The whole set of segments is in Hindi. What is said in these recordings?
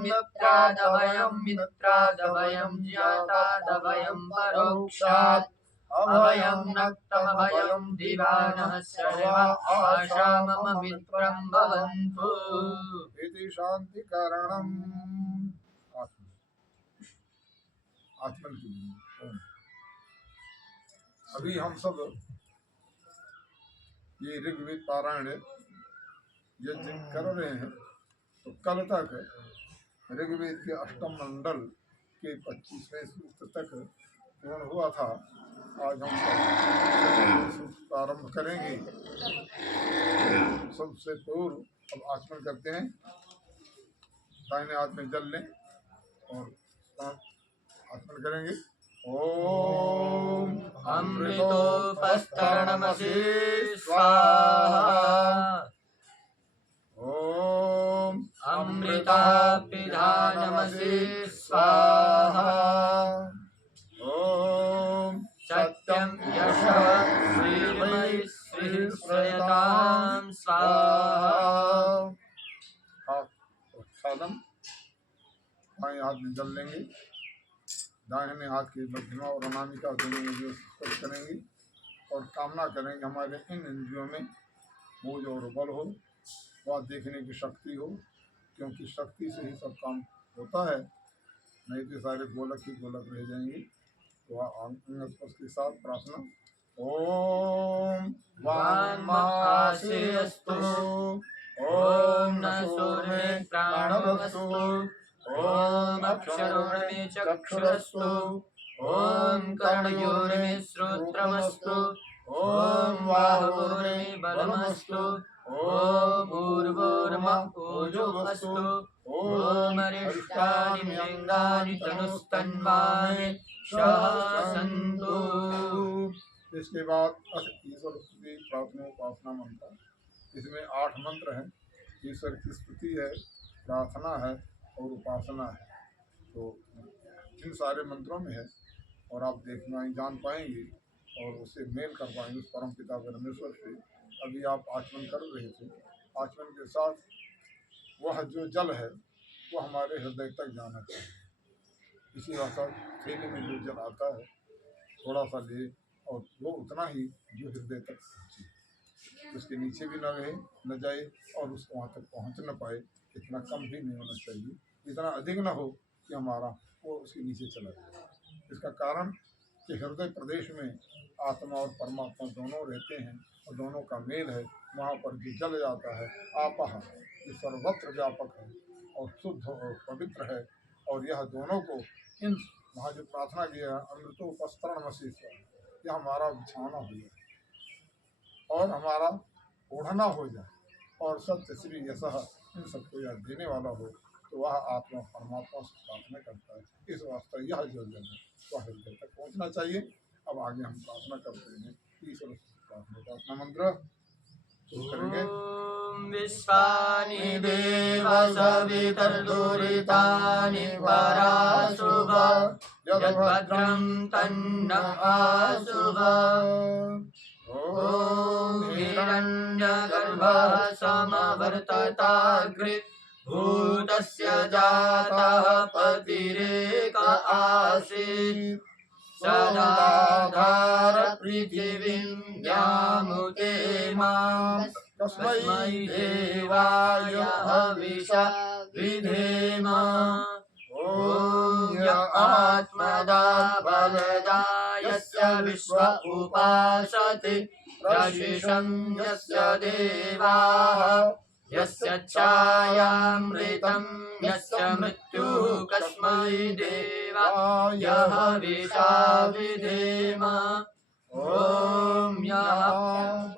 मित्रादभयं मित्रादभयं ज्ञातादभयं परोक्षात् अभयं नक्तमभयं दिवानः सर्व आशा मम मित्रं भवन्तु इति शांति कारणम। आत्मन की अभी हम सब ये ऋग्वेद पारायण यज्ञ कर रहे हैं, तो कल तक ऋग्वेद के अष्टम मंडल के 25वें सूत्र तक पूर्ण हुआ था। आज हम सब प्रारंभ करेंगे। सबसे पूर्व अब आचमन करते हैं। दाहिने हाथ में जल लें और आचमन करेंगे। ओम अमृतोपस्तरणमसि स्वाहा। ओम अमृतः पिधानमसि स्वाहा। ओम सत्यं यशः श्रीमयि श्रीश्रयतां स्वाहा। साधन बाएं हाथ में जल लेंगे, दाहिने हाथ की मध्यमा और अनामिका दोनों इंद्रियों से स्पर्श करेंगे और कामना करेंगे हमारे इन इंद्रियों में बोझ और बल हो, वह देखने की शक्ति हो, क्योंकि शक्ति से ही सब काम होता है, नहीं तो सारे गोलक ही गोलक रह जाएंगे। तो अंग स्पर्श के साथ प्रार्थना। ओम वान्मासेस्तु ओम न सूर्ये प्राणवस्तु ओम अक्षरोर्मे चक्षुरस्तु ओम कर्णयोर्मे श्रोत्रमस्तु ओम बाहुर्मे बलमस्तु ओम भूर्भुवः ओजोऽस्तु ओम अरिष्टानि लिंगानि तनुस्तन्मानि सन्तु। इसके बाद ईश्वर स्तुति प्रार्थना उपासना मंत्र, इसमें 8 मंत्र हैं। ईश्वर की स्तुति है, प्रार्थना है और उपासना है। तो इन सारे मंत्रों में है और आप देखना ही जान पाएंगे और उससे मेल कर पाएंगे उस परम पिता परमेश्वर से। अभी आप आचमन कर रहे थे, आचमन के साथ वह जो जल है वो हमारे हृदय तक जाना चाहिए। इसी वास्ते थैली में जो जल आता है थोड़ा सा ले और वो उतना ही जो हृदय तक पहुँचे, उसके नीचे भी न रहे न जाए और उसको वहाँ तक पहुँच न पाए। इतना कम भी नहीं होना चाहिए, इतना अधिक न हो कि हमारा वो उसके नीचे चला जाए। इसका कारण कि हृदय प्रदेश में आत्मा और परमात्मा दोनों रहते हैं और दोनों का मेल है। वहाँ पर जो जल जाता है आपह, ये सर्वत्र व्यापक है और शुद्ध और पवित्र है। और यह दोनों को इन वहाँ जो प्रार्थना किया अमृतोपस्तरणमसि स्वाहा, यह हमारा बिछाना हो जाए और हमारा ओढ़ना हो जाए और सत्य श्री यशः इन सबको यह देने वाला हो, तो वह आत्मा परमात्मा से प्रार्थना करता है। इस वास्ते यह जो जल है वह हृदय तक पहुँचना चाहिए। अब आगे हम प्रार्थना करते हैं। ईश्वर प्रार्थना मंत्र करेंगे। विश्वानि देव सवितर्दुरितानि पराशुभ यद्भद्रं तन्नः आशुभ। ॐ हिरण्यगर्भः समवर्तताग्रे भूतस्य जातः पतिरेक आसीत् सदाधार पृथिवीं यामुते मां तस्मै देवाय हविषा विधेम। ॐ य आत्मदा बलदा यस्य विश्व उपासते प्रशिषं यस्य देवाः यस्य छायामृतं यस्य मृत्युः कस्मै देवाय हविषा विधेम। ॐ यः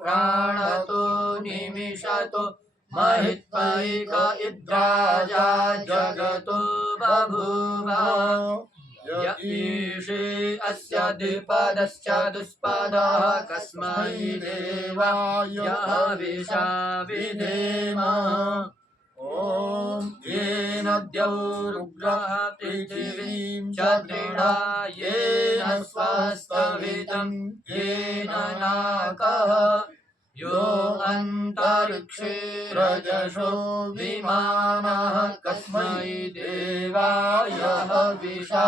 प्राणतो निमिषतो महित्वैक इद्राजा जगतो बभूव। य ईशे अस्य द्विपदश्च दुष्पदः कस्मै देवाय हविषा विधेम। ॐ येन द्यौरुग्रः पृथिवीं च दृढा येन स्वस्तवितं येन नाकः यो अन्तरिक्षे रजसो विमानः कस्मै देवाय हविषा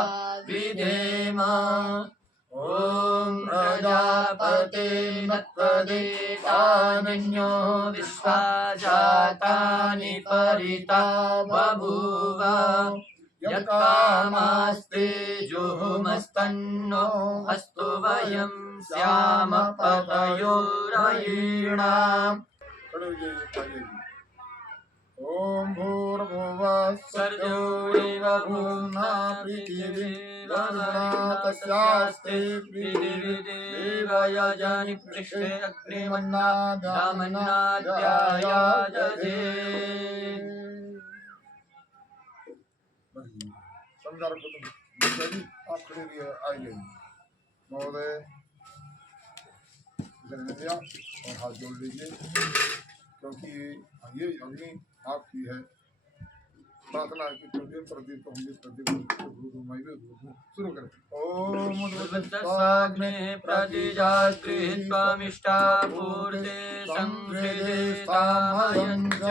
विधेम ॐ प्रजापते नत्वदेतान्यो विश्वा जातानि परिता बभूव यत्कामास्ते जुहुमस्तन्नो अस्तु वयं श्याम पतयोरयीणाम् ओम भूर्भुवः सर्वोरेव भूम्ना पृथिवीर्वरुणातस्यास्ते पृथिवी देवयजनि पृष्ठे अग्निमन्नाद्यामन्नाद्यायाजते समझा रखो तुम आप खड़े रहिए आइए महोदय और हाथ जोड़ लीजिए क्योंकि ये अग्नि आपकी है। प्रार्थना है कि प्रदीप को हम प्रदीप शुरू करें। ओम उद्वत्तस्वाग्ने प्रतिजागृहीत्वामिष्टापूर्ते संहृदे स्थामयञ्च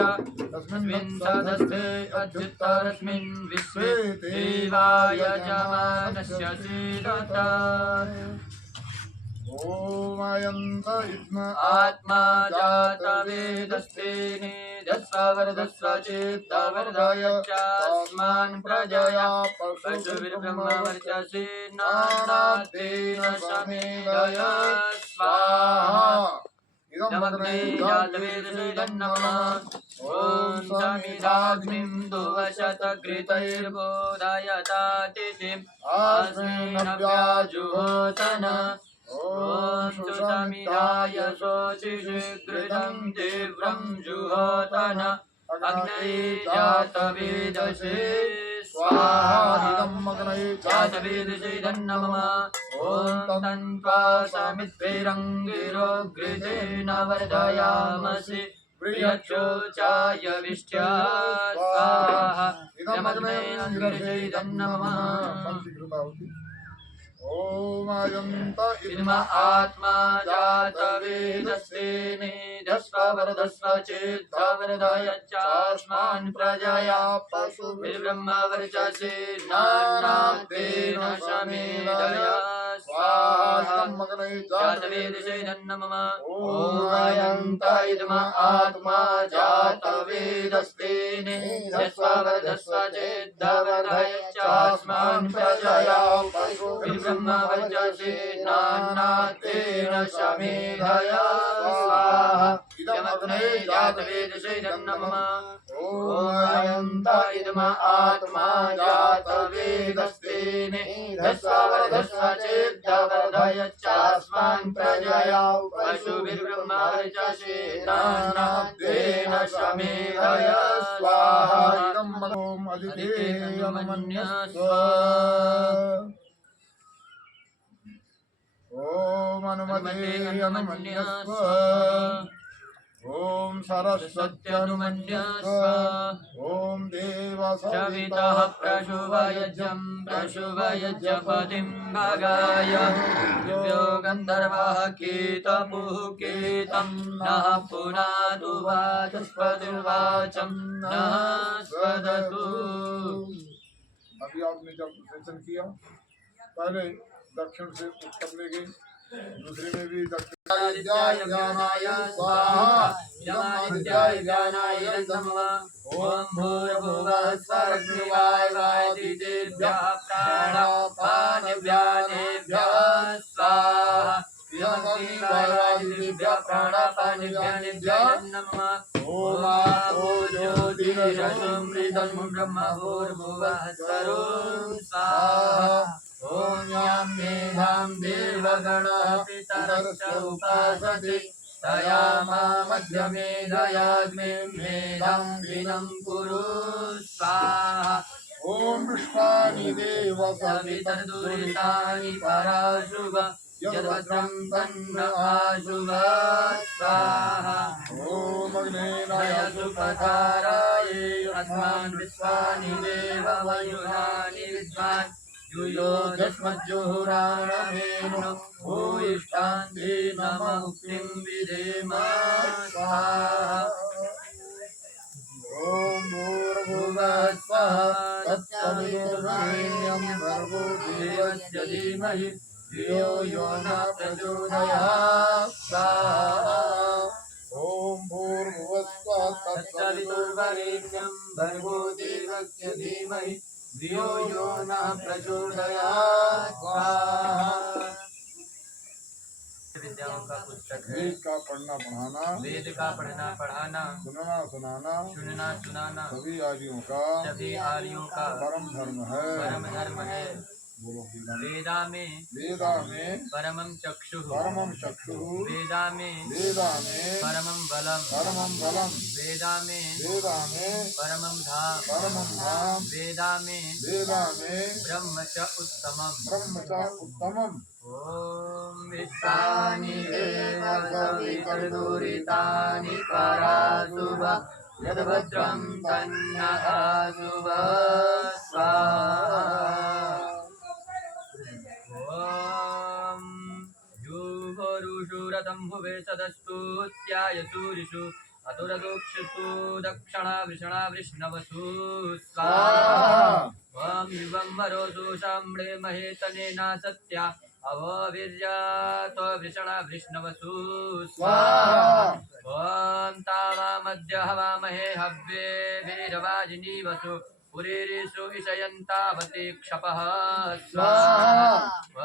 तस्मिन् सदस्ते अद्युत्तरस्मिन् विश्वे देवाय जमानस्य सीदता ओम अयन्त इत्म आत्मा जातवेदस्तेने दस्वावरदस्व चेत्तवरदाय चास्मान् प्रजया पशुभिर्ब्रह्मवर्चसे नानातेन समेदय स्वाहा इदमग्ने जातवेदसेदन्नमः ॐ समिदाग्निं दुवशतघृतैर्बोधयतातिथिम् अस्मिन्नव्याजुहोतन ॐ सुसमिधाय शोचिषिघृतं तीव्रं जुहोतन अग्नये जातवेदसे स्वाहा जातवेदसे नमः ॐ तन्त्वा समिद्भिरङ्गिरो घृतेन वर्धयामसि प्रियचोचाय विष्ट्या स्वाहा इदमग्ने अङ्गर्षे नमः ओम अयन्त इदम आत्मा जातवेदस्तेने दस्वावरदस्व चेत्तवरदाय चास्मान् प्रजया पशुभिर्ब्रह्मवर्चसे नानातेन समेदय स्वाहा जातवेदसे नमः ॐ अयन्त इदम आत्मा जातवेदस्तेने दस्वावरदस्व चेत्तवरदाय चास्मान् प्रजया ब्रह्मवर्चसे नानातेन समेधय स्वाहा इदमग्ने जातवेदसे नमः ॐ अयन्त इदम आत्मा जातवेदस्तेने दस्वावरदस्व चेत्तवरदाय चास्मान् प्रजया पशुभिर्ब्रह्मवर्चसे नानातेन समेधय स्वाहा ओम अधिदेयमन्यस्व ओम अनुमतेयमन्यस्व ओम सरस्वत्यनुमन्यस्व ओम देवसवितः प्रशुभयज्ञपतिं भगाय दिव्यो गन्धर्वः कीतपुः कीतं नः पुनादु वाचस्पतिर्वाचं नः स्वदतु। अभी आपने जब दर्शन किया पहले दक्षिण से उत्तर ले गई, दूसरे में भी दक्षिण ज्ञानाय स्वाहा यमादित्याय ज्ञानाय नमः ओम भूर्भुवः स्वरग्निवायुवादितेभ्यः प्राणापानव्यानेभ्यः स्वाहा यमग्निवायुवादितेभ्यः प्राणापानव्यानेभ्यः नमः ओम आपो ज्योतिरसमृतं ब्रह्मभूर्भुवः स्वरो स्वाहा ओम यां मेधां देवगणः पितरश्च उपासते तया मध्यमेधयाग्निं मेधां विनं कुरु स्वाहा ओम विश्वानि देव सवितर्दुरितानि पराशुभ यद्वज्रं तन्न आशुभ स्वाहा ओम अग्नेनाय सुपथाराये अस्मान् विश्वानि देव वयुनानि विद्वान् युयोधस्मज्जुहुराणमेनो भूयिष्ठान्ते मम मुक्तिं विधेम स्वाहा ओम भूर्भुवः स्वः तत्सवितुर्वरेण्यं भर्गो देवस्य धीमहि धियो यो न प्रचोदयात् स्वाहा ओम भूर्भुवः स्वः तत्सवितुर्वरेण्यं भर्गो देवस्य धीमहि धियो यो न प्रचोदयात् स्वाहा विद्याओं का पुस्तक है। वेद का पढ़ना पढ़ाना, वेद का पढ़ना पढ़ाना, सुनना सुनाना, सुनना सुनाना सभी आर्यों का आर्यों का परम धर्म है। परम धर्म है। बोलो वेदा में परमं चक्षुः परमं चक्षुः वेदा में परमं बलम वेदा में परमं धाम वेदा में ब्रह्म च उत्तमम् ओम विश्वानि देव सवितर्दुरितानि पराशुभ यद्भद्रं तन्नः शुभ स्वाहा ओम युवरुषुरतं भुवे सदस्तुत्याय सूरिषु अतुरदोक्षिषु दक्षिणा वृषणा वृष्णवसु स्वाहा ओम युवं वरोषु शाम्णे महेतनेना सत्या अववीर्यात् वृषणा वृष्णवसु स्वाहा ओम तावा मध्य हवामहे हव्ये वीरवाजिनीवसु पुरीरिषु इषयन्तावति क्षपः स्वाहा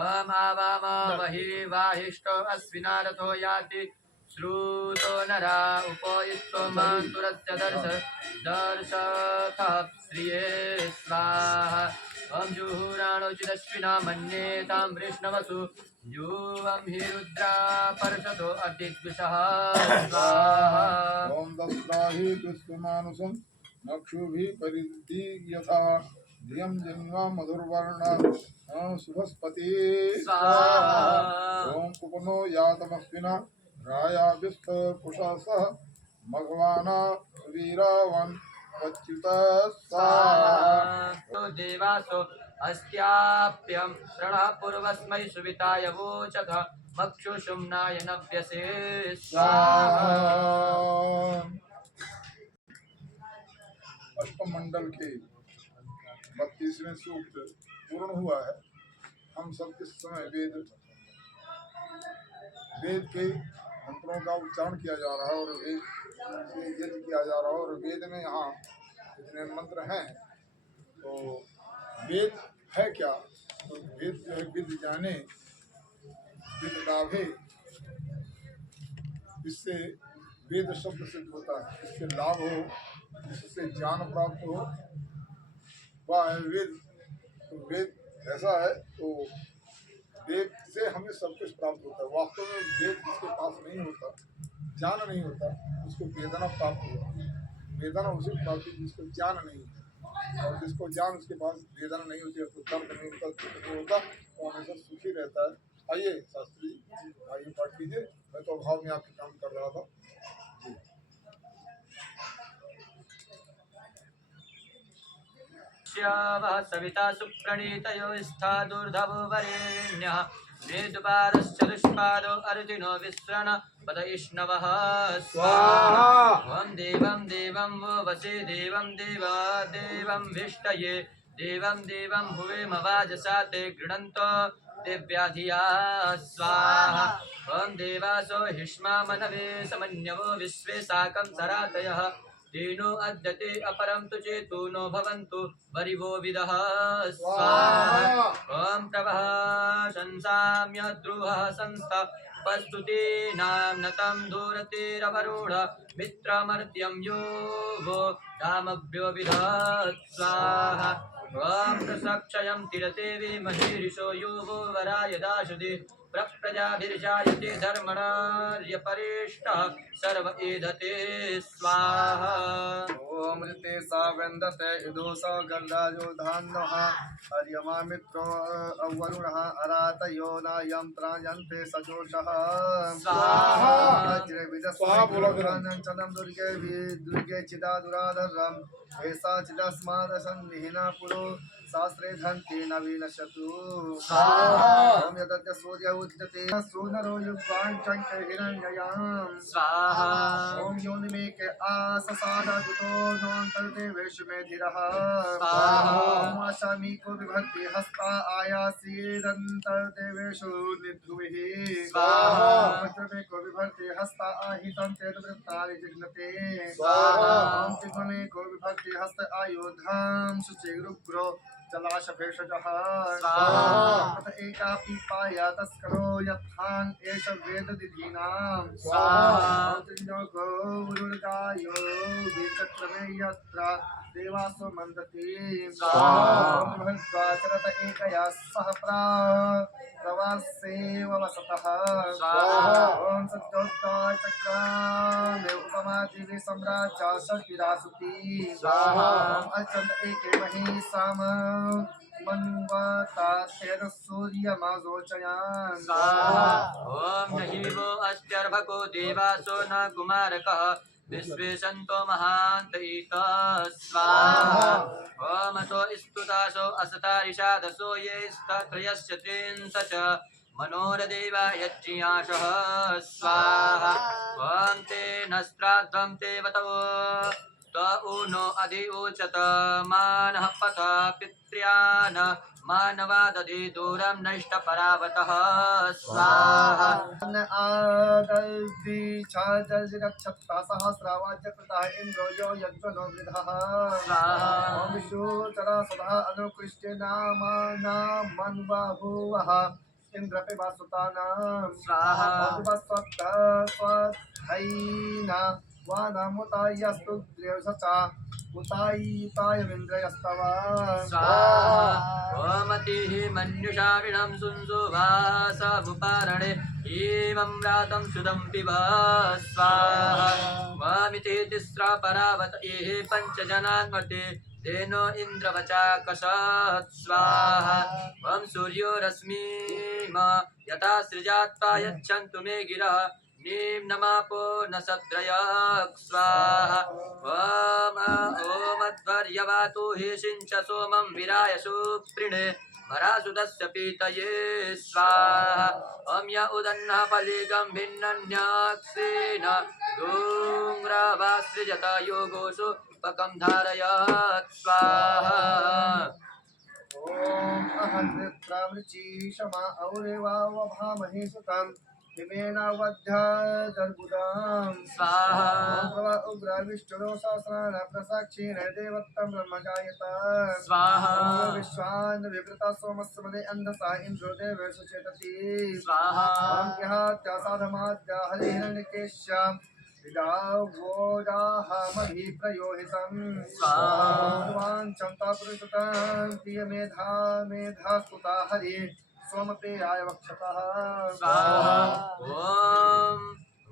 ओम आवामहि वाहिष्ठो अश्विनारथो याति श्रुतो नरा उपोयित्वा मान्तुरस्य दर्शतः श्रिये स्वाहा ओम जुहुराणोचिदश्विना मन्येतां वृष्णवसु युवं हि रुद्रा पर्षतो अतिद्विषः स्वाहा ओम दस्राहि दुष्मानुसं नक्षुभिः परिधि यथा धियं जन्मा मधुर्वर्ण सुभस्पति स्वाहा ओम उपनो यातमस्विना रायाभिस्त पुषसः मघवाना वीरावन् तो देवासो अस्त्याप्यं प्रणः पूर्वस्मै सुविताय वोचथ मक्षुषुम्नाय नव्यसे स्वाहा अष्टमंडल के 32वें सूक्त पूर्ण हुआ है। हम सब इस समय वेद के मंत्रों का उच्चारण किया जा रहा है और वेद से यज्ञ किया जा रहा है और वेद में यहाँ जितने मंत्र हैं तो वेद है क्या? तो वेद जो है विद जाने विद लाभे, इससे वेद शब्द सिद्ध होता है, इससे लाभ हो, इससे ज्ञान प्राप्त हो, वह है वेद। तो वेद ऐसा है तो वेद से हमें सब कुछ प्राप्त होता है। वास्तव में वेद जिसके पास नहीं होता, ज्ञान नहीं होता, उसको वेदना प्राप्त होती है। वेदना उसे प्राप्त होती है जिसको ज्ञान नहीं होता, और जिसको ज्ञान उसके पास वेदना नहीं होती है तो दर्द नहीं होता, दुख नहीं होता, वो हमेशा सुखी रहता है। आइए शास्त्री जी, आइए पाठ कीजिए। मैं तो अभाव में आपके काम कर रहा था जी। वः सविता सुप्रणीतयो स्थादुर्धवो वरेण्यः वेदपारश्च दुष्पादो अर्जुनो विश्रण पदयिष्णवः स्वाहा ओम देवं देवं वो वसे देवं देवा देवं विष्टये देवं देवं भुवेम वाजसा ते गृणन्तो दिव्याधिया स्वाहा ओम देवासो हिष्मा मनवे समन्यवो विश्वे साकं सरातयः तेनो अद्यते अपरं तु चेतुनो भवन्तु वरिवो विदः स्वाहा ओम प्रभः शंसाम्य द्रुवः संस्थ वस्तुते नाम्नतं दूरतेरवरुण मित्रमर्त्यं यो वो रामभ्यो विदः स्वाहा ओम प्रसक्षयं तिरते विमहीरिषो यो वो वराय दाशुदे प्रजाभिर्जायते धर्मणार्यपरिष्टः सर्व एधते स्वाहा ओम ऋते सावन्दते इदो सौगन्धायो धान्नः हर्यमा मित्रो अवरुणः अरातयो न यन्त्रायन्ते सजोषः स्वाहा स्वाहा बोलो जरा। वज्रविदस्मैकानञ्चनं दुर्गे चिदादुराधरम् एषा चिदस्मादसन्निहिना पुरो शास्त्रे धन्ते न विनश्यतु स्वाहा ओम यदद्य सूर्य उच्यते सुनरो युगाञ्चङ्क हिरण्ययाम् स्वाहा ओम योनिमे के आससादुतो नोऽन्तर्देवेषु मे धीरः स्वाहा ओम आशामी को विभक्ति हस्ता आयासीदन्तर्देवेषु निध्रुविः स्वाहा वज्रमे को विभक्ति हस्ता आहितं तेजवृत्तानि जिघ्नते स्वाहा ओम तिग्ममे को विभक्ति हस्त आयुधां शुचिरुग्रो जलाशभेषजः स्वाहा एका पीपाया तस्करो यत्थान् एष वेददिधीनां स्वाहा गौरुर्गायो विचक्रमे यत्र देवासो मन्दति स्वाहा भरद्वाचरत एकया सह प्रवासेव वसतः स्वाहा ओम सद्योत्ताचक्रामे उपमादिवि सम्राजा षड्विरासुति स्वाहा ओम अचन्त एके महिषाम मन्वता तेर सूर्यमाजोचयान् स्वाहा ॐ नहि वो अस्त्यर्भको देवासो न कुमारकः विश्वे सन्तो महान्तयिता स्वाहा ॐ असो स्तुतासो असतारिषादसो ये स्तत्रयस्य त्रिंश च मनोरदेवा यज्ञियाशः स्वाहा ॐ तेन श्राद्धं ते वतवो त नो अधि उचत मानः पथ पित्र्यान् मानवादधि दूरं नष्टपरावतः स्वाहा आदल्दि छादल्दिरक्षत्ता सहस्रावाज्यकृतः इन्द्रो यो यज्ञनो वृधः स्वाहा ओम विशुचरा सदा अनुकृष्टे नामानामन्वहुवः इन्द्रपे वासुतानां स्वाहा स्वधैना वानामुतायस्तु द्र्यवसचा उतायिताय विन्द्रयस्तव स्वाहा ओमतिः मन्युषाविणं सुंसुभासमुपारणे एवं रातं सुदं पिब स्वाहा वामिति तिस्रा परावत एः पञ्चजनान्मते तेनो इन्द्रवचाकशत् स्वाहा ॐ सूर्यो रश्मिम यथा सृजात्वा यच्छन्तु मे गिरः निम्नमापो न सद्रयक् स्वाहा ओमध्वर्यवातु हि सिञ्च सोमं विराय सुप्रिणे भरासुतस्य पीतये स्वाहा ॐ य उदन्नः फलिगं भिन्नन्याक्षेण धूम्रवासृजत योगोषु पकं धारयत् स्वाहा ओम अहं विप्रामृची क्षमा औरेवा वभामहे सुतम् हिमेनावध्यादर्बुदां स्वाहा उग्रविष्णुरो सहस्राण प्रसाक्षीण देवत्तं ब्रह्मजायत स्वाहा विश्वान् विवृता सोमस्य मदे अन्धसा इन्द्रो देवेषु चेतति स्वाहा ओम ह्यत्यासाधमाद्या हरिहिरण्यकेश्यां विदावोजाहमहि प्रयोहितं स्वाहा वाञ्छन्ता पुरुषतां प्रियमेधा मेधास्तुता हरि सोमप्रियाय वक्षतः स्वाहा ॐ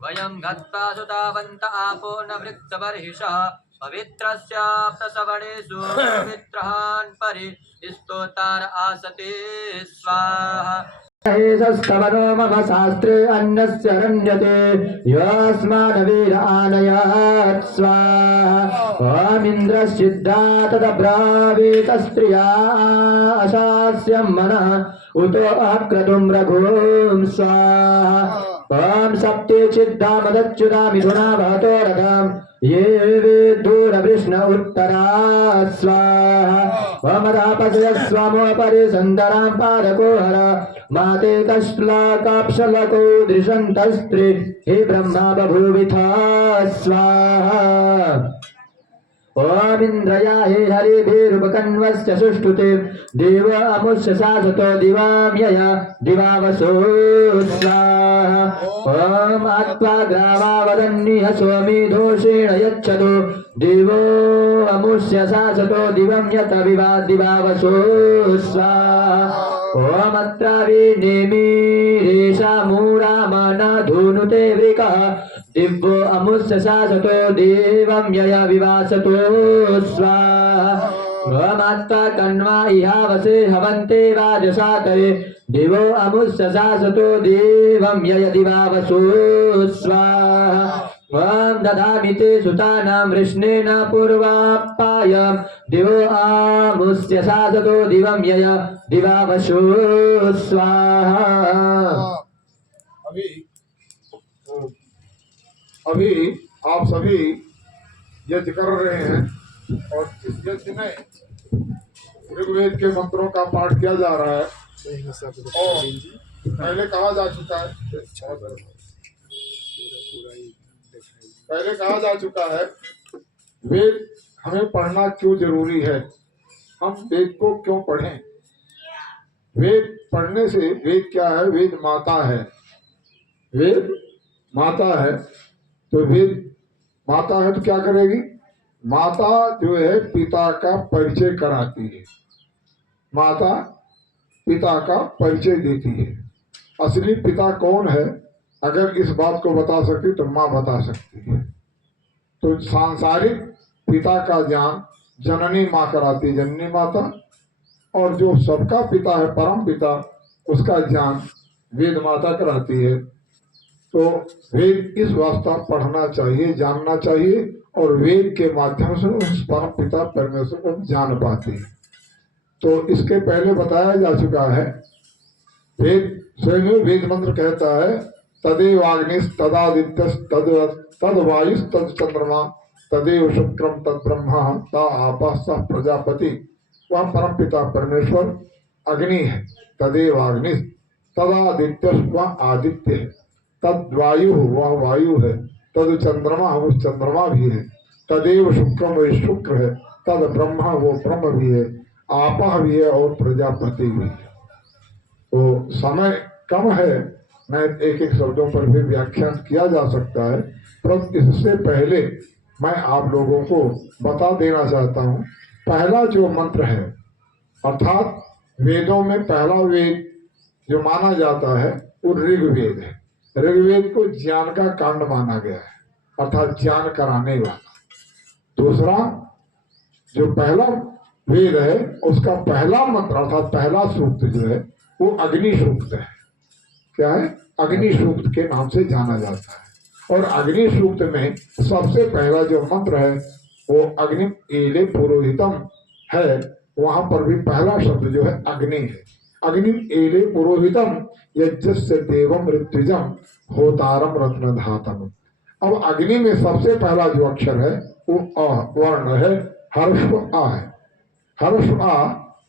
वयं गत्वा सुतावन्त आपो न वृत्तबर्हिषः पवित्रस्य प्रसवणेषु पवित्रान् परि स्तोतार आसते स्वाहा स्तवनो मम शास्त्रे अन्यस्य रण्यते यस्मानवीर आनयात् स्वाहा ॐ तदब्रावीत स्त्रिया अशास्यं मनः उतो अक्रतुं रघुं स्वाहा ॐ सप्ते चिद्धा मदच्युता मिथुना भवतो रथम् ये विदूरवृष्ण उत्तरा स्वाहा वमदापसय स्वामोपरि सुन्दरां पादको हर माते कश्लाकाप्शलको दृशन्तस्त्रि हे ब्रह्मा बभूविथा स्वाहा ओम इंद्रया हे हरिभिरुपकन्वस्य सुष्ठुते देव अमुष्य शासतो दिवाम्यया दिवावसो स्वाहा ओम आत्वा ग्रावावदन्निह सोमी दोषेण यच्छतो देवो अमुष्य शासतो दिवं यत विवा दिवावसो स्वाहा ओम अत्रावि नेमिरेषा मूरामन धूनुते वृकः दिव्यो अमुष्य शासतो देवं यय विवासतो स्वाहा ओमात्वा कण्वा इहावसे हवन्ते वाजसातये दिवो अमुष्य शासतो देवं यय दिवावसो स्वाहा ओम ददामि ते सुतानां वृष्णेन पूर्वापाय दिवो आमुष्य शासतो दिवं यय दिवावसो स्वाहा। अभी आप सभी यज्ञ कर रहे हैं और इस यज्ञ में ऋग्वेद के मंत्रों का पाठ किया जा रहा है और पहले कहा जा चुका है वेद हमें पढ़ना क्यों जरूरी है, हम वेद को क्यों पढ़ें। वेद पढ़ने से वेद क्या है, वेद माता है। वेद माता है तो वेद माता है तो क्या करेगी, माता जो है पिता का परिचय कराती है, माता पिता का परिचय देती है। असली पिता कौन है, अगर इस बात को बता सकती तो माँ बता सकती है। तो सांसारिक पिता का ज्ञान जननी माँ कराती है, जननी माता, और जो सबका पिता है परम पिता उसका ज्ञान वेद माता कराती है। तो वेद इस वास्ता पढ़ना चाहिए, जानना चाहिए और वेद के माध्यम से उस परम पिता परमेश्वर को जान पाते हैं। तो इसके पहले बताया जा चुका है, वेद स्वयं वेद मंत्र कहता है तदेव अग्निस् तदादित्यस् तद वायुस् तद चंद्रमा तदेव शुक्रम तद ब्रह्मा ता आपः सः प्रजापति। वह परम पिता परमेश्वर अग्नि है, तदेव अग्निस्, तदादित्यस् वह आदित्य है, तद वायु वह वायु है, तद चंद्रमा वो चंद्रमा भी है, तदेव शुक्रम वह शुक्र है, तद ब्रह्मा वो ब्रह्म भी है, आपः भी है और प्रजापति भी है। तो समय कम है, मैं एक एक शब्दों पर भी व्याख्यान किया जा सकता है, परंतु इससे पहले मैं आप लोगों को बता देना चाहता हूँ। पहला जो मंत्र है, अर्थात वेदों में पहला वेद जो माना जाता है वो ऋग्वेद है। ऋग्वेद को ज्ञान का कांड माना गया है, अर्थात ज्ञान कराने वाला। दूसरा जो पहला वेद है उसका पहला मंत्र अर्थात पहला सूक्त जो है वो अग्नि सूक्त है। क्या है, अग्नि सूक्त के नाम से जाना जाता है। और अग्नि सूक्त में सबसे पहला जो मंत्र है वो अग्नि एले पुरोहितम है, वहां पर भी पहला शब्द जो है अग्नि है। अग्नि एले पुरोहितम यज्ञस्य देवम ऋत्विजम होतारम रत्नधातम। अब अग्नि में सबसे पहला जो अक्षर है वो अ वर्ण है, हर्ष आ है। हर्ष आ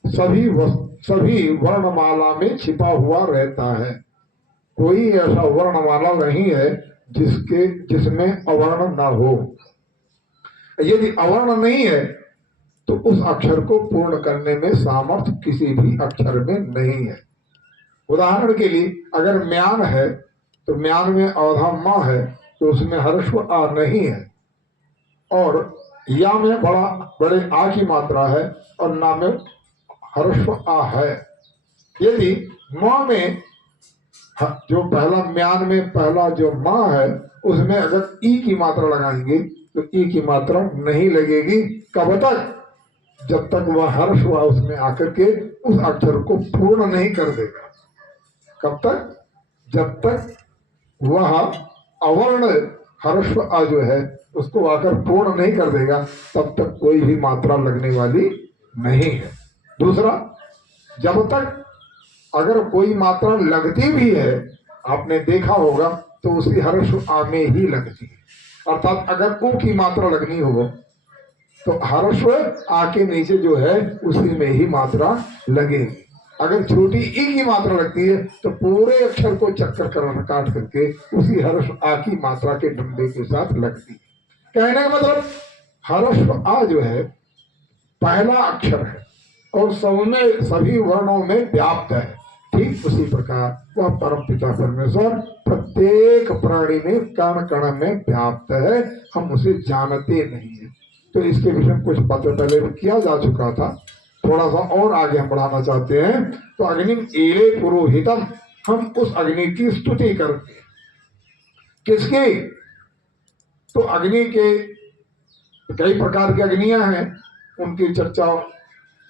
सभी वर्णमाला में छिपा हुआ रहता है। कोई ऐसा वर्णमाला नहीं है जिसमें अवर्ण ना हो। यदि अवर्ण नहीं है तो उस अक्षर को पूर्ण करने में सामर्थ्य किसी भी अक्षर में नहीं है। उदाहरण के लिए अगर म्यान है तो म्यान में औधा माँ है तो उसमें हर्ष आ नहीं है, और या में बड़े आ की मात्रा है और ना में हर्ष आ है। यदि माँ में जो पहला म्यान में पहला जो माँ है उसमें अगर ई की मात्रा लगाएंगे तो ई की मात्रा नहीं लगेगी। कब तक, जब तक वह हर्ष हुआ उसमें आकर के उस अक्षर को पूर्ण नहीं कर देगा। कब तक, जब तक वह अवर्ण हर्ष आ जो है उसको आकर पूर्ण नहीं कर देगा तब तक कोई भी मात्रा लगने वाली नहीं है। दूसरा, जब तक अगर कोई मात्रा लगती भी है, आपने देखा होगा तो उसी हर्ष आ में ही लगती है। अर्थात अगर ऊ की मात्रा लगनी हो तो हर्ष आ के नीचे जो है उसी में ही मात्रा लगेगी। अगर छोटी ई की मात्रा लगती है तो पूरे अक्षर को चक्कर काट करके उसी हर्ष आ की मात्रा के डंडे के साथ लगती है। कहने का मतलब हर्ष आ जो है पहला अक्षर है और सभी वर्णों में व्याप्त है। ठीक उसी प्रकार वह परम पिता परमेश्वर प्रत्येक प्राणी में कण कण में व्याप्त है, हम उसे जानते नहीं है। तो इसके विषय में कुछ पत्र पहले भी किया जा चुका था, थोड़ा सा और आगे हम बढ़ाना चाहते हैं। तो अग्निम एले पुरोहितम, हम उस अग्नि की स्तुति करते हैं। किसकी? तो अग्नि के कई प्रकार की अग्नियां हैं, उनकी चर्चा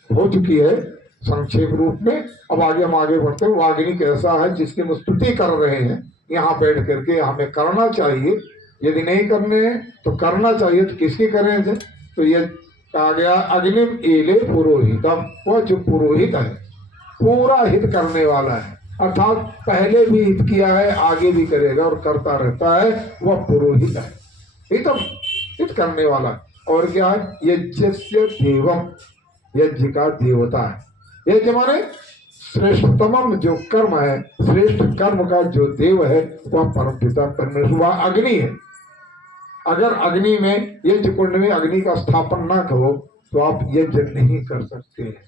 हो चुकी है संक्षेप रूप में। अब आगे हम आगे बढ़ते हैं। वो अग्नि कैसा है जिसकी हम स्तुति कर रहे हैं यहाँ बैठ करके, हमें करना चाहिए। यदि नहीं करने हैं तो करना चाहिए, तो किसकी करें थे? तो ये कहा गया अग्निम एले पुरोहितम, वह जो पुरोहित है, पूरा हित करने वाला है, अर्थात पहले भी हित किया है, आगे भी करेगा और करता रहता है, वह पुरोहित है। हितम, हित करने वाला है। और क्या है? यज्ञस्य देवम, यज्ञ का देवता है। यज्ञ माने श्रेष्ठतम जो कर्म है, श्रेष्ठ कर्म का जो देव है वह परमपिता परमेश्वर, वह अग्नि है। अगर अग्नि में, यज्ञ कुंड में अग्नि का स्थापन ना करो तो आप यज्ञ नहीं कर सकते हैं।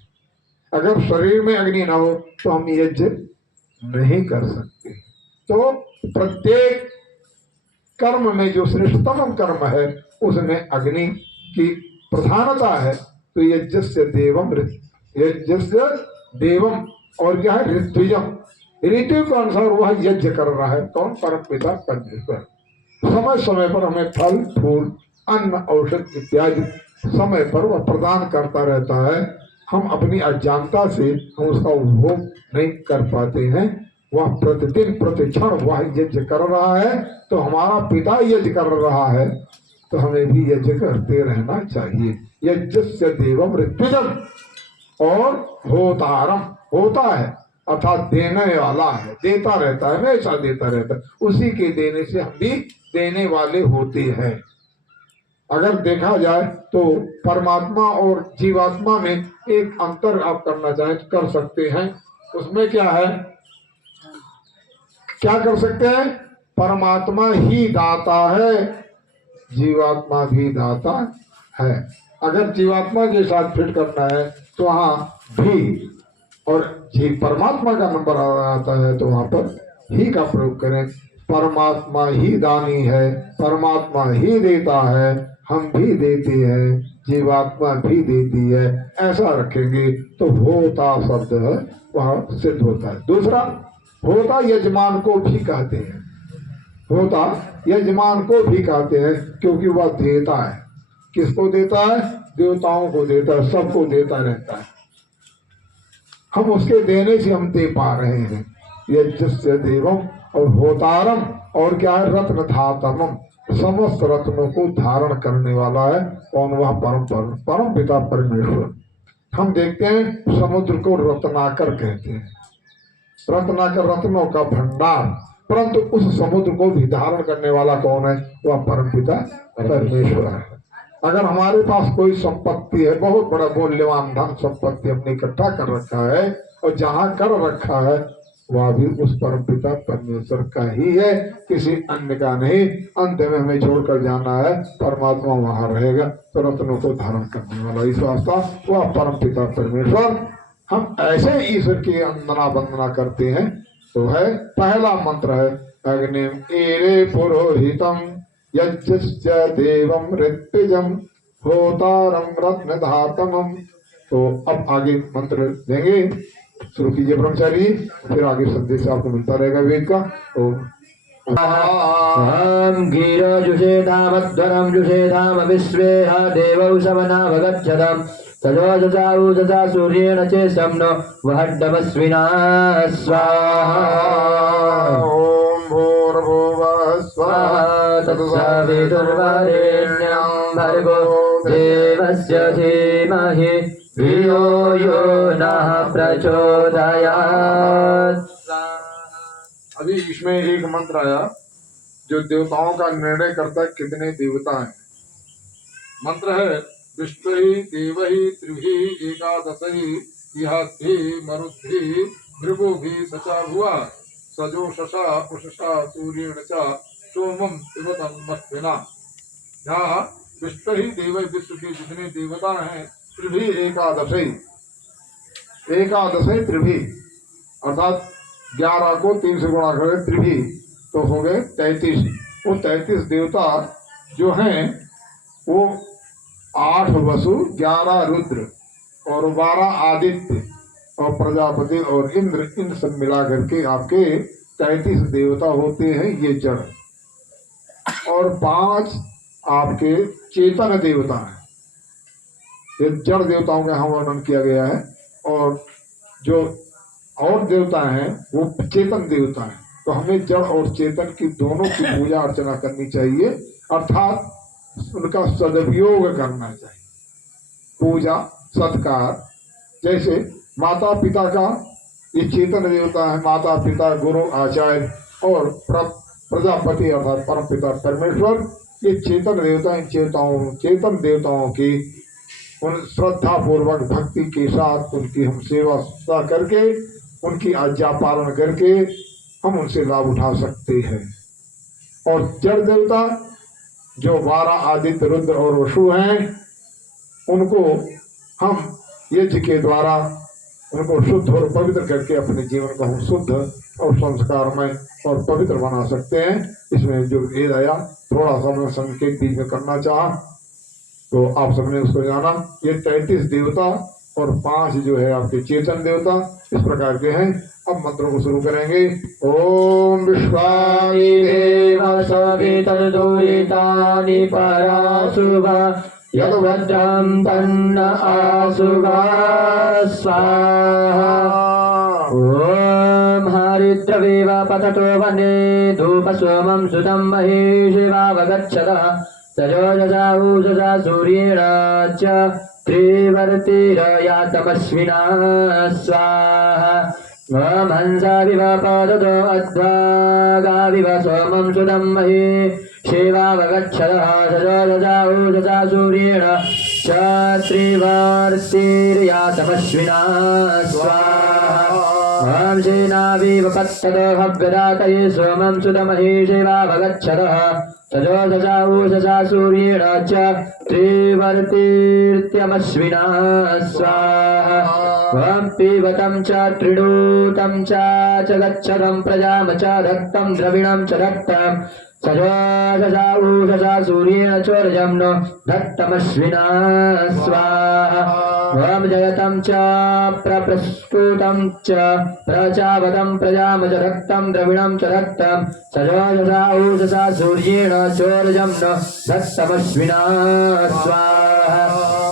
अगर शरीर में अग्नि ना हो तो हम यज्ञ नहीं कर सकते। तो प्रत्येक कर्म में जो श्रेष्ठतम कर्म है उसमें अग्नि की प्रधानता है। तो यज्ञस्य देवम, यज्ञस्य देवम, और क्या है? ऋत्विजम, ऋतु के अनुसार वह यज्ञ कर रहा है। कौन? परमपिता परमेश्वर। समय समय पर हमें फल फूल अन्न औषध इत्यादि समय पर वह प्रदान करता रहता है। हम अपनी अज्ञानता से हम उसका उपभोग नहीं कर पाते हैं। वह प्रतिदिन प्रतिक्षण वह यज्ञ कर रहा है। तो हमारा पिता यज्ञ कर रहा है तो हमें भी यज्ञ करते रहना चाहिए। यज्ञस्य देवम ऋत्विजम, और होतारम, होता है अर्थात देने वाला है, देता रहता है, हमेशा देता रहता है। उसी के देने से हम भी देने वाले होते हैं। अगर देखा जाए तो परमात्मा और जीवात्मा में एक अंतर आप करना चाहें तो कर सकते हैं। उसमें क्या है? क्या कर सकते हैं? परमात्मा ही दाता है, जीवात्मा भी दाता है। अगर जीवात्मा के साथ फिट करना है तो वहाँ भी, और जी परमात्मा का नंबर आता है तो वहाँ पर ही का प्रयोग करें। परमात्मा ही दानी है, परमात्मा ही देता है, हम भी देते हैं, जीवात्मा भी देती है, ऐसा रखेंगे तो होता शब्द है वह सिद्ध होता है। दूसरा, होता यजमान को भी कहते हैं, होता यजमान को भी कहते हैं क्योंकि वह देता है। किसको देता है? देवताओं को देता है, सबको देता रहता है। हम उसके देने से हम दे पा रहे हैं। यज्ञस्य देवम और होतारम, और क्या है? रत्न धातमम, समस्त रत्नों को धारण करने वाला है। कौन? वह परम पिता परमेश्वर। हम देखते हैं समुद्र को रत्नाकर कहते हैं, रत्नाकर रत्नों का भंडार, परंतु उस समुद्र को भी धारण करने वाला कौन है? वह परम पिता परमेश्वर है। अगर हमारे पास कोई संपत्ति है, बहुत बड़ा मूल्यवान धन संपत्ति हमने इकट्ठा कर रखा है, और जहाँ कर रखा है वह भी उस परम पिता परमेश्वर का ही है, किसी अन्य का नहीं। अंत में हमें छोड़कर जाना है, परमात्मा वहां रहेगा। तो रत्नों को धारण करने वाला इस वास्ता वह परम पिता परमेश्वर। हम ऐसे ईश्वर की वंदना वंदना करते हैं। तो है पहला मंत्र है अग्निम एरे पुरोहितम यज्ञस्य देवम ऋत्विजम होतारम रत्न धातमम। तो अब आगे मंत्र देंगे, शुरू कीजिए ब्रह्मचारी, फिर आगे संदेश आपको मिलता रहेगा वेद का। अहं गिरजुषेधामध्वरं जुषेधाम विश्वेह देवौ शवनावगच्छतम् तजोजसा सूर्येण चेशं नो वहड्डमस्विना स्वाहा। ओम भूर्भुवः स्वाहा तत्सवितुर्वरेण्यं भर्गो देवस्य धीमहि धियो यो नः प्रचोदयात्। अभी इसमें एक मंत्र आया जो देवताओं का निर्णय करता है कितने देवता हैं। मंत्र है विश्वहि देवहि त्रिभि एकादशहि इहद्धि मरुद्धि भृगुभि सचा हुआ सजोषसा उषसा सूर्येण च सोमम पिबतं मस्विना। यहाँ विश्वहि देवहि, विश्व के जितने देवता हैं, त्रिभि एकादशहि, एकादशहि त्रिभि अर्थात 11 को 3 से गुणा करें त्रिभि तो हो गए 33। वो 33 देवता जो हैं वो 8 वसु 11 रुद्र और 12 आदित्य और प्रजापति और इंद्र, इन सब मिला करके आपके 33 देवता होते हैं ये जड़, और 5 आपके चेतन देवता हैं। ये जड़ देवताओं का यहाँ वर्णन किया गया है, और जो और देवता हैं वो चेतन देवता हैं। तो हमें जड़ और चेतन की दोनों की पूजा अर्चना करनी चाहिए, अर्थात उनका सदुपयोग करना चाहिए। पूजा सत्कार, जैसे माता पिता का ये चेतन देवता है, माता पिता गुरु आचार्य और प्रजापति अर्थात परम पिता परमेश्वर, ये चेतन देवता। इन चेतन देवताओं की उन श्रद्धा पूर्वक भक्ति के साथ उनकी हम सेवा करके, उनकी आज्ञा पालन करके हम उनसे लाभ उठा सकते हैं। और जड़ देवता जो 12 आदित्य, रुद्र और वसु हैं, उनको हम यज्ञ के द्वारा उनको शुद्ध और पवित्र करके अपने जीवन को हम शुद्ध और संस्कारमय और पवित्र बना सकते हैं। इसमें जो भेद आया थोड़ा सा मैं संकेत बीच में करना चाहा, तो आप सबने उसको जाना। ये 33 देवता और 5 जो है आपके चेतन देवता इस प्रकार के हैं। अब मंत्रों को शुरू करेंगे। ओम विश्वानि देव सवितर्दुरितानि पराशुभा यद्भद्रं तन्न आशुभा स्वाहा। ओम हरिद्रवेव पततो वने धूपसोमं सुतं महिषिवावगच्छतः तजोजसा ऊषसा सूर्येण च त्रिवर्तिरयातमस्विना स्वाहा। ओम हंसाविव पततो अध्वागाविव सोमं सुतं महिषिवावगच्छतः तजोजसा ऊषसा सूर्येण च त्रिवर्तिरयातमस्विना स्वाहा। ओम सेनाविव पततो भव्यदातये सोमं सुतं महिषिवावगच्छतः तजोजसा ऊषसा सूर्येण च त्रिवर्तिर्त्यमस्विना स्वाहा। ओम पीबतं च त्रिणूतं च गच्छतं प्रजां च रक्तं द्रविणं च रक्तं तजोजसा ऊषसा सूर्येण चोर्जं नो दत्तमस्विना स्वाहा। ओम जयतं च प्रस्फुटं च प्रचावतं प्रजां च रक्तं द्रविणं च रक्तं तजोजसा ऊषसा सूर्येण चोर्जं नो दत्तमस्विना स्वाहा।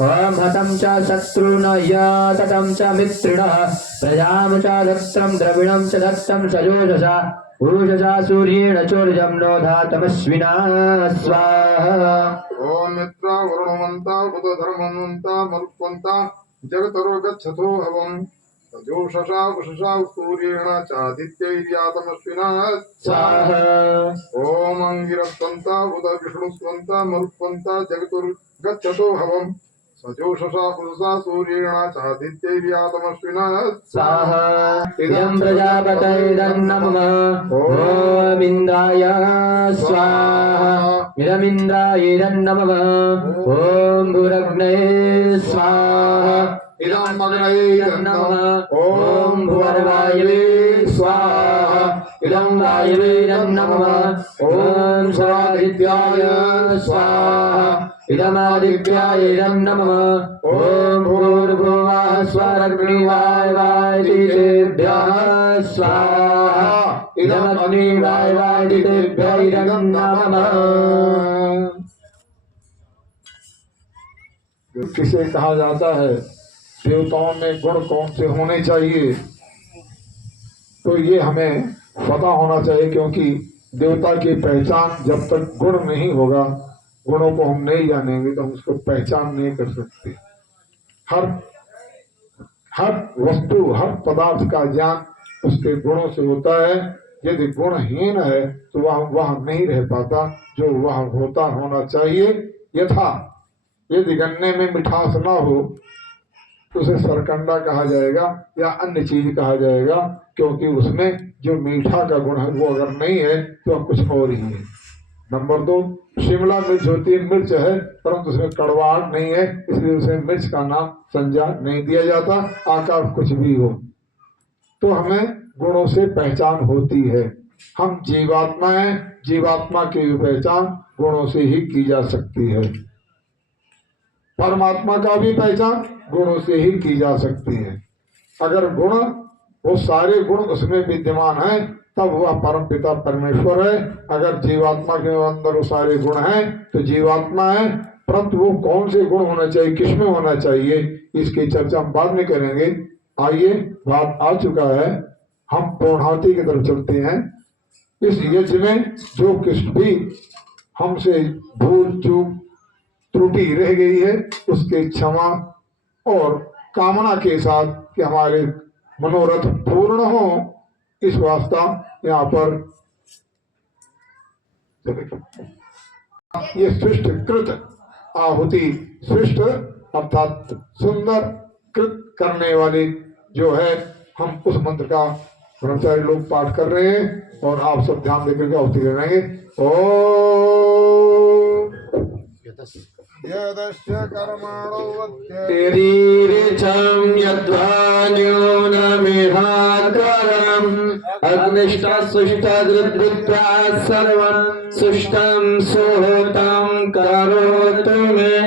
ओम हतं च शत्रुन यततं च मित्रिणः प्रजां च दत्तं द्रविणं च दत्तं तजोजसा ऊषसा सूर्येण चोर्जं नो धातमस्विना स्वाहा। ओम मित्रा वरुणवंता बुधधर्मवंता मरुत्वंता जगतरो गच्छतो हवं तजोषसा उषसा सूर्येण चादित्यैर्यातमस्विना स्वाहा। ओम अंगिरस्वंता बुध विष्णुस्वंता मरुत्वंता जगतरो गच्छतो हवं सजोषसा उषसा सूर्येण चादित्यैर्यातमस्विना स्वाहा। इदं प्रजापतयेदन्नमः ओम इंद्राय स्वाहा। इदमिन्द्रायेदन्नमः ओम भूरग्नये स्वाहा। इदं अग्नये ओम भुवर्वायवे स्वाहा। इदं वायवे नमः ओम स्वादित्याय स्वाहा। इदमादित्याय नमः ओम भूर्भुवः स्वरग्निवायवादितेभ्यः स्वाहा। इदमग्निवायवादितेभ्यः नमः। किसे कहा जाता है देवताओं में गुण कौन से होने चाहिए, तो ये हमें पता होना चाहिए, क्योंकि देवता की पहचान जब तक गुण नहीं होगा, गुणों को हम नहीं जानेंगे तो हम उसको पहचान नहीं कर सकते। हर वस्तु, हर पदार्थ का ज्ञान उसके गुणों से होता है। यदि गुणहीन है तो वह नहीं रह पाता जो वह होना चाहिए। यथा यदि गन्ने में मिठास ना हो तो उसे सरकंडा कहा जाएगा या अन्य चीज कहा जाएगा, क्योंकि उसमें जो मीठा का गुण है वो अगर नहीं है तो कुछ और ही है। नंबर 2, शिमला मिर्च होती है, मिर्च है परंतु उसमें कड़वाहट नहीं है, इसलिए उसे मिर्च का नाम संज्ञा नहीं दिया जाता, आकार कुछ भी हो। तो हमें गुणों से पहचान होती है। हम जीवात्मा हैं, जीवात्मा की पहचान गुणों से ही की जा सकती है। परमात्मा का भी पहचान गुणों से ही की जा सकती है। अगर गुण, वो सारे गुण उसमें विद्यमान है, तब वह परम पिता परमेश्वर है। अगर जीवात्मा के अंदर वो सारे गुण हैं तो जीवात्मा है, परंतु वो कौन से गुण होना चाहिए, किसमें होना चाहिए, इसकी चर्चा हम बाद में करेंगे। आइए, बात आ चुका है, हम पूर्णाहुति की तरफ चलते हैं। इस यज्ञ में जो कुछ भी हमसे भूल चूक त्रुटि रह गई है, उसके क्षमा और कामना के साथ कि हमारे मनोरथ पूर्ण हो, इस वास्ता यहाँ पर ये सृष्ट कृत आहुति, सृष्ट अर्थात सुंदर, कृत करने वाले जो है, हम उस मंत्र का ब्रह्मचारी लोग पाठ कर रहे हैं और आप सब ध्यान देकर के आहुति ले रहेंगे। ओम यदस्य कर्मणो वद्य शरीरं यद्वान्योनमिहाकरम् अग्निष्टसुष्टदृत्वा सर्वं सुष्टं सुहृतं करोतु मे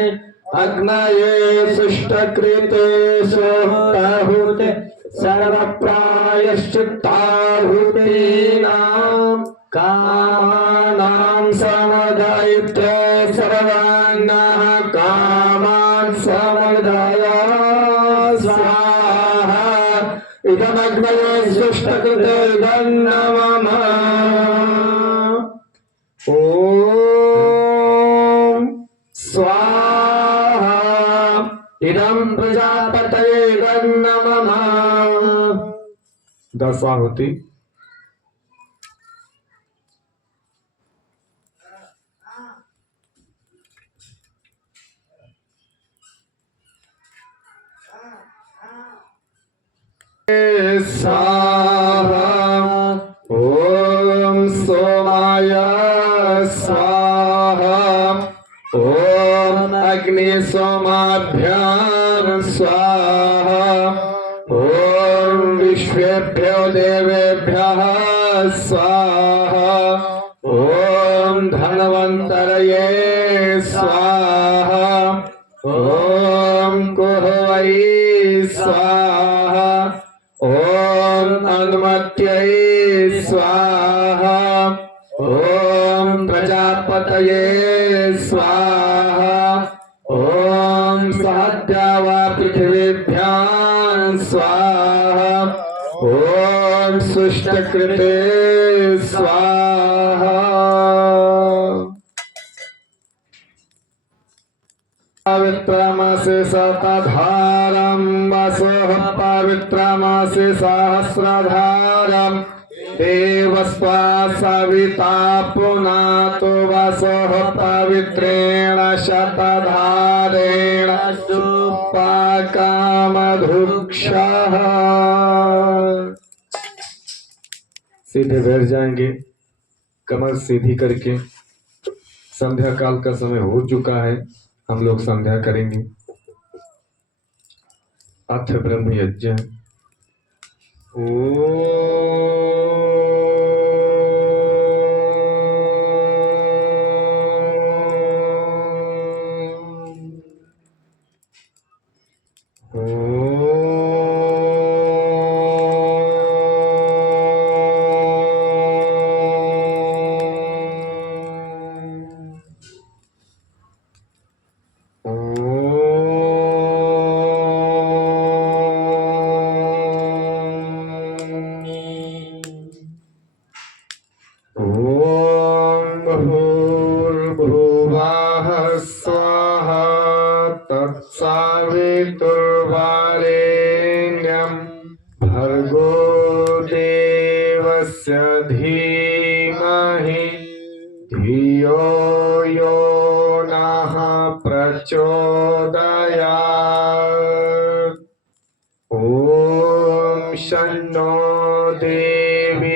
अग्नये सुष्टकृते सुहृताहुते सर्वप्रायश्चित्ताहुतीनां कामानां समदयित्रे सर्वान्नः कामान् समदय स्वाहा इदमग्नये सुष्टकृते इदं नमः ॐ स्वाहा इदं प्रजापतये इदं नमः। दशाहुति। स्वाहा ओम सोमाय स्वाहा ओम अग्नि सोमाभ्यां स्वाहा ओम विश्वेभ्यो देवेभ्यः स्वाहा ओम धन्वन्तरये स्वाहा ओम कुहवै स्वाहा ओम अनुमत्यै स्वाहा ओम प्रजापतये स्वाहा ओम सहद्यावा पृथिवीभ्यां स्वाहा ओम सुष्टकृते स्वाहा पवित्रमसि शतधारं वसुः पवित्रमसि सहस्रधारं देवस्वा सविता पुनातु वसुः पवित्रेण शतधारेण सुपाकामधुक्षः। सीधे बैठ जाएंगे, कमर सीधी करके। संध्या काल का समय हो चुका है, हम लोग संध्या करेंगे। अथ ब्रह्म यज्ञ। भूर्भुवः स्वः तत्सवितुर्वरेण्यं भर्गो देवस्य धीमहि धियो यो नः प्रचोदयात्। ॐ शन्नो देवीरभिष्टया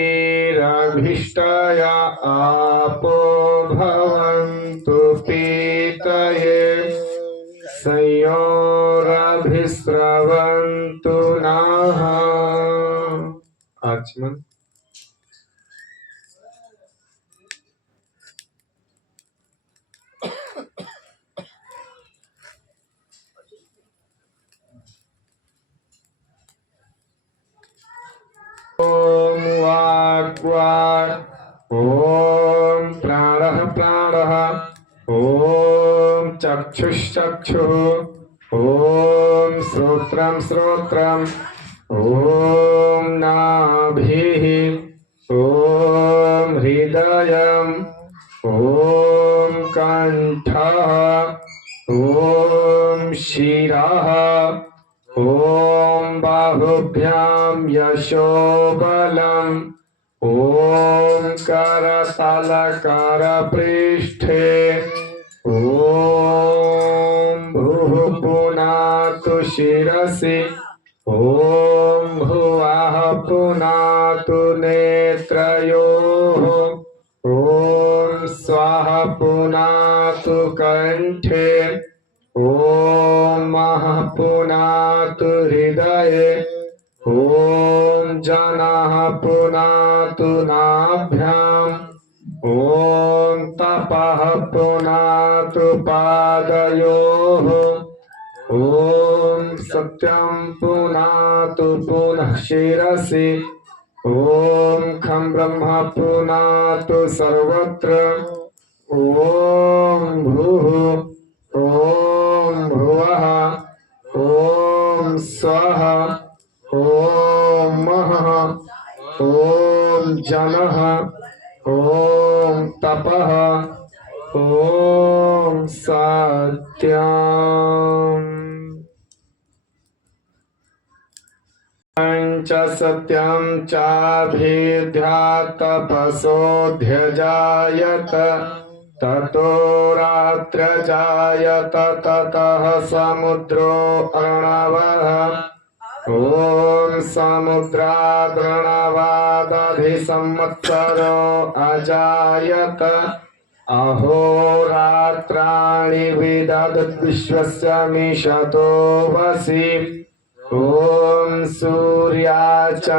आपो भवन्तु पीतये संयोरभिस्रवन्तु नः। आचमन। ॐ वाक् वाक् ॐ प्राणः प्राणः ॐ चक्षुश्चक्षुः ॐ श्रोत्रं श्रोत्रम् ॐ नाभिः ॐ हृदयम् ॐ कण्ठः ॐ शिरः ॐ बाहुभ्यां यशोबलम् ॐ करतलकरपृष्ठे ॐ भुः पुनातु शिरसि ॐ भुवः पुनातु नेत्रयोः ॐ स्वः पुनातु कण्ठे ॐ महः पुनातु हृदये ॐ जनः पुनातु नाभ्याम् ॐ तपः पुनातु पादयोः ॐ सत्यं पुनातु पुनः शिरसि ॐ खं ब्रह्म पुनातु सर्वत्र ॐ भूः ॐ भुवः ॐ स्वः ॐ महः ॐ जनः ॐ तपः ॐ सत्यम् च सत्यं चाभिद्या तपसोऽध्यजायत ततो रात्र जायत ततः समुद्रो अर्णवः ॐ समुद्रादर्णवादधिसंवत्सरो अजायत अहोरात्राणि विदधद्विश्वस्य मिषतो वसि ॐ सूर्याचन्द्रमसौ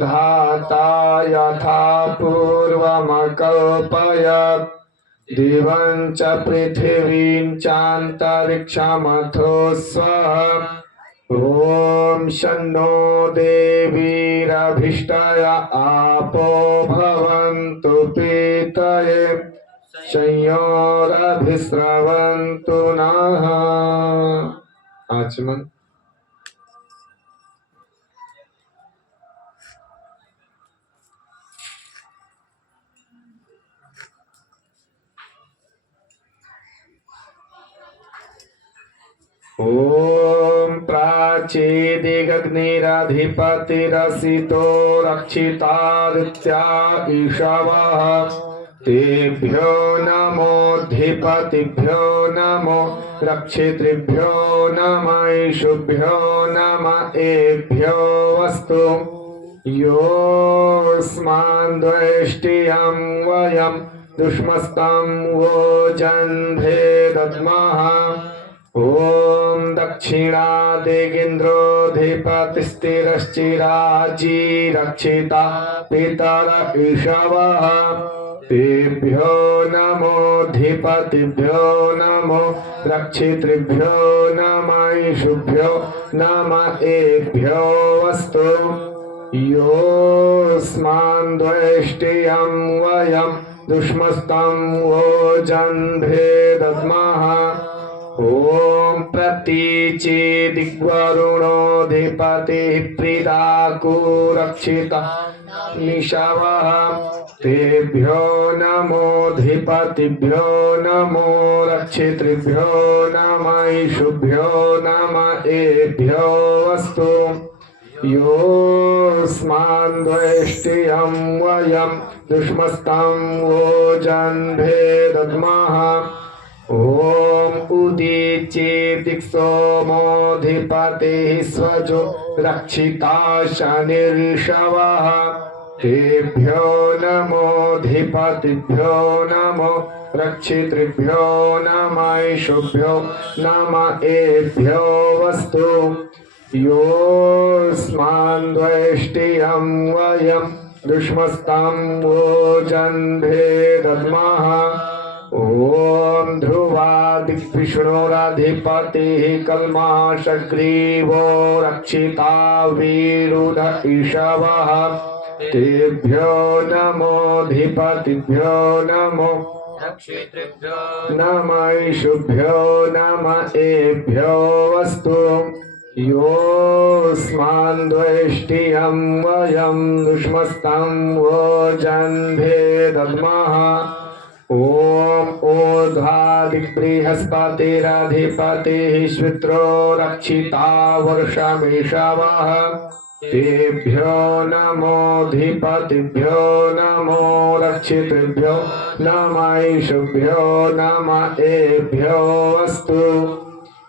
धाता यथा पूर्वमकल्पयत् दिवं च पृथिवीं चान्तरिक्षमथो स्वः ॐ शन्नो देवीरभिष्टय आपो भवन्तु पीतये संयोरभिस्रवन्तु नः आचमन ॐ प्राचीदिगग्निरधिपतिरसितो रक्षितादित्या ईशवः तेभ्यो नमोऽधिपतिभ्यो नमो रक्षितृभ्यो नमः ईशुभ्यो नमः एभ्यो वस्तु योऽस्मान् द्वेष्टियं वयं दुष्मस्तं वोजन्धे दद्मः ॐ दक्षिणादिगिन्द्रोऽधिपतिस्थिरश्चिराजी रक्षिता पितर ईशवः तेभ्यो नमोऽधिपतिभ्यो नमो रक्षितृभ्यो नमः ईशुभ्यो नमः एभ्यो वस्तु योऽस्मान् द्वेष्टियं वयं दुष्मस्तं वोजन्धे दद्मः ॐ प्रतीचीदिग्वरुणोऽधिपतिः प्रीदाकुरक्षिता निशवः तेभ्यो नमोऽधिपतिभ्यो नमो रक्षितृभ्यो नमः ईशुभ्यो नमः एभ्यो वस्तु योऽस्मान् द्वेष्टियं वयं दुष्मस्तं वोजन्धे दद्मः ॐ उदीचीदिक्सोमोऽधिपतिः स्वजो रक्षिता शनिर्षवः तेभ्यो नमोऽधिपतिभ्यो नमो रक्षितृभ्यो नमः ईशुभ्यो नमः एभ्यो वस्तु योऽस्मान् द्वेष्टियं वयं दुष्मस्तं वोजन्धे दद्मः ॐ ध्रुवादिविष्णुरधिपतिः कल्माषग्रीवो रक्षिता विरुध ईशवः तेभ्यो नमोऽधिपतिभ्यो नमो नक्षत्रेभ्यो नमः ईशुभ्यो नम एभ्यो वस्तु योऽस्मान् द्वेष्टियं वयं दुष्मस्तं वोजन्धे दद्मः ॐ ऊर्ध्वादिबृहस्पतिरधिपतिः श्वित्रो रक्षिता वर्षमेषवः तेभ्यो नमोऽधिपतिभ्यो नमो रक्षितृभ्यो नमः ईशुभ्यो नम एभ्यो अस्तु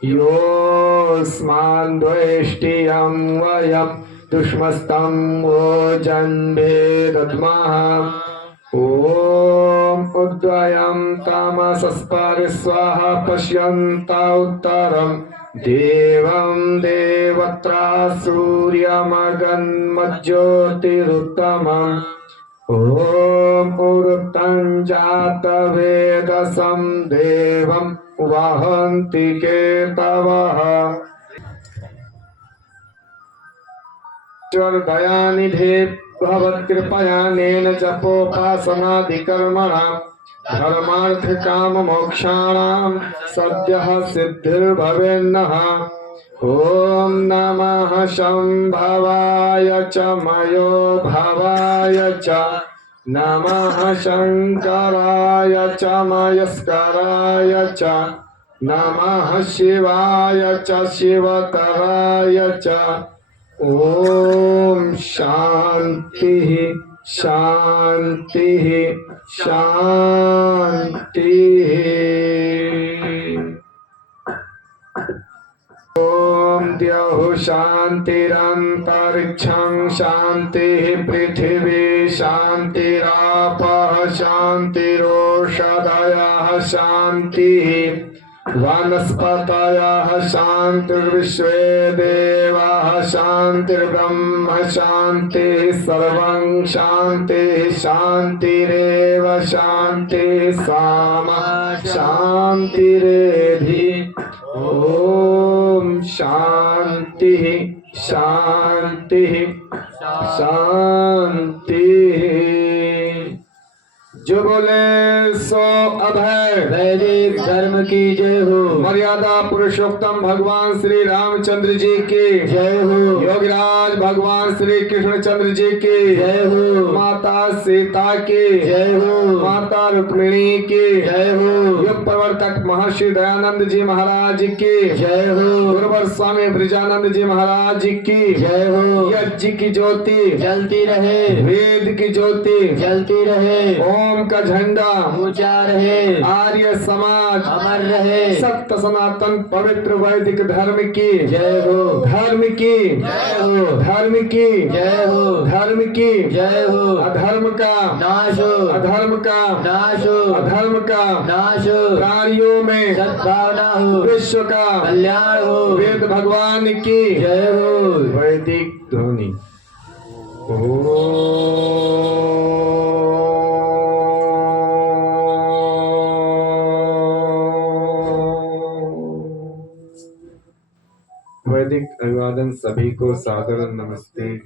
योऽस्मान् द्वेष्टियं वयं दुष्मस्तं वोजन्धे दद्मः ॐ उद्वयं तामसस्परिस्वाहा पश्यन्ता उत्तरं देवं देवत्रा सूर्यमगन्मज्योतिरुत्तमम् ॐ उरुतं जातवेदसं देवं वहन्ति केतवः दयानिधे भवत्कृपयानेन जपोपासनादिकर्मणां धर्मार्थकाममोक्षाणां सद्यः सिद्धिर्भवेन्नः ॐ नमः शम्भवाय च मयो भवाय च नमः शङ्कराय च मयस्कराय च नमः शिवाय च शिवतराय च ॐ शान्तिः शान्तिः शान्तिः ॐ द्यौः शान्तिरन्तरिक्षं शान्तिः पृथिवी शान्तिरापः शान्तिरोषधयः शान्तिः वनस्पतयः शान्तिर्विश्वे देवाः शान्तिर्ब्रह्म शान्तिः सर्वं शान्तिः शान्तिरेव शान्तिः सामा शान्तिरेधि ॐ शान्तिः शान्तिः शान्तिः जो बोले सो अभय वैदिक धर्म की जय हो। मर्यादा पुरुषोत्तम भगवान श्री रामचंद्र जी की जय हो। योगराज भगवान श्री कृष्णचंद्र जी की जय हो। माता सीता की जय हो। माता रुक्मिणी की जय हो। युग प्रवर्तक महर्षि दयानंद जी महाराज की जय हो। गुरुवर स्वामी ब्रजानंद जी महाराज की जय हो। यज्ञ की ज्योति जलती रहे, वेद की ज्योति जलती रहे, ओम का झंडा ऊंचा रहे, आर्य समाज अमर रहे। सत्य सनातन पवित्र वैदिक धर्म की जय हो। धर्म की जय हो। धर्म की जय हो। धर्म की जय हो। अधर्म का नाश हो, अधर्म का नाश हो, अधर्म का नाश हो, प्राणियों में सद्भावना हो, विश्व का कल्याण हो। वेद भगवान की जय हो। वैदिक ध्वनि वैदिक अभिवादन सभी को सादर नमस्ते।